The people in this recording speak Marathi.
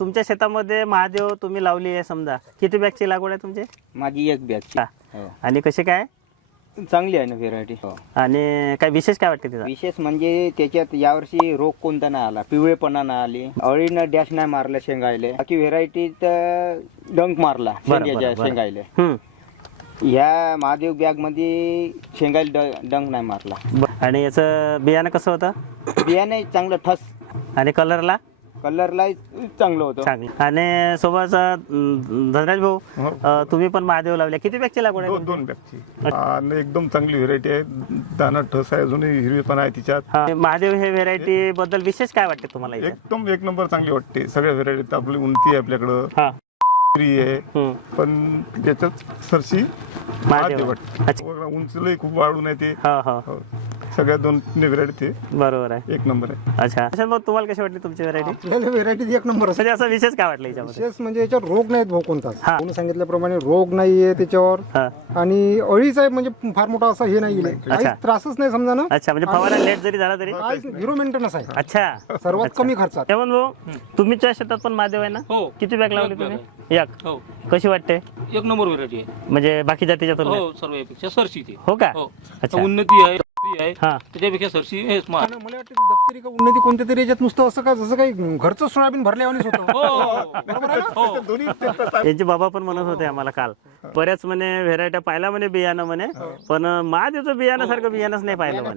तुमच्या शेतामध्ये महादेव तुम्ही लावली आहे समजा, किती बॅगची लागवड आहे तुमची? माझी एक बॅग. आणि कशी काय चांगली आहे ना व्हेरायटी. आणि काय विशेष काय वाटते तिचा? विशेष म्हणजे त्याच्यात यावर्षी रोग कोणता नाही आला, पिवळेपणा नाही आली, अळीनं डॅश नाही मारला शेंगायले. बाकी व्हेरायटीत डंक मारला शेंगाच्या शेंगायले. ह्या महादेव बॅग मध्ये शेंगायला डंक नाही मारला. आणि याचं बियाणं कसं होतं? बियाणे चांगलं ठस आणि कलरला कलरला चांगलं होतं. चांगलं. आणि सोबत धनराज भाऊ, तुम्ही पण महादेव लावले, किती बॅगची लागवड आहे? दोन बॅगची. आणि एकदम चांगली व्हेरायटी आहे, दाना ठस आहे, अजूनही हिरवीपणा आहे तिच्यात. महादेव हे व्हेरायटी बद्दल विशेष काय वाटते तुम्हाला? एकदम एक नंबर चांगली वाटते. सगळ्या व्हेरायटीत आपली उंची आहे आपल्याकडं, फ्री आहे, पण त्याच्यात सरशी महादेव वाटते. उंचीलाही खूप वाढून आहे ते. सगळ्या दोन व्हेरायटी बरोबर आहे, एक नंबर आहे. अच्छा, मग तुम्हाला कशी वाटली तुमची व्हेरायटी? आपल्याला व्हेरायटी एक नंबर म्हणजे असं विशेष काय वाटलं याच्यामध्ये? विशेष म्हणजे याच्यावर रोग नाहीत भाऊ कोणताच. तुम्ही सांगितल्याप्रमाणे रोग नाहीये त्याच्यावर, आणि अळीच आहे म्हणजे फार मोठा असा हे नाही, काही त्रासच नाही समजा ना. अच्छा, म्हणजे फवारा लेट जरी झाला तरी झिरो मेंटेनन्स आहे. अच्छा, सर्वात कमी खर्चात. तेव्हा भाऊ तुमच्या शेतात पण महादेव आहे ना? हो. किती बॅग लावली तुम्ही? एक. हो, कशी वाटते? एक नंबर व्हेरायटी आहे. म्हणजे बाकी जातीच्या तुलनेत? हो, सर्व यापेक्षा सरशी ती. हो का? हो. अच्छा, उन्नती आहे, आहे हा. त्याच्यापेक्षा सरशी हे स्मार्ट. मला वाटतं ती दप्तरी का उन्नती कोणत्या तरी याच्यात नुसतं असं का, जसं काही घरचं सोयाबीन भरल्यावानीच होतं. बरोबर आहे ना? यांचे बाबा पण म्हणत होते आम्हाला काल, बऱ्याच म्हणे व्हेरायट्या पाहिला म्हणे बियाणं म्हणे, पण महादेवचं बियाणं सारखं बियाणंच नाही पाहिलं म्हणे.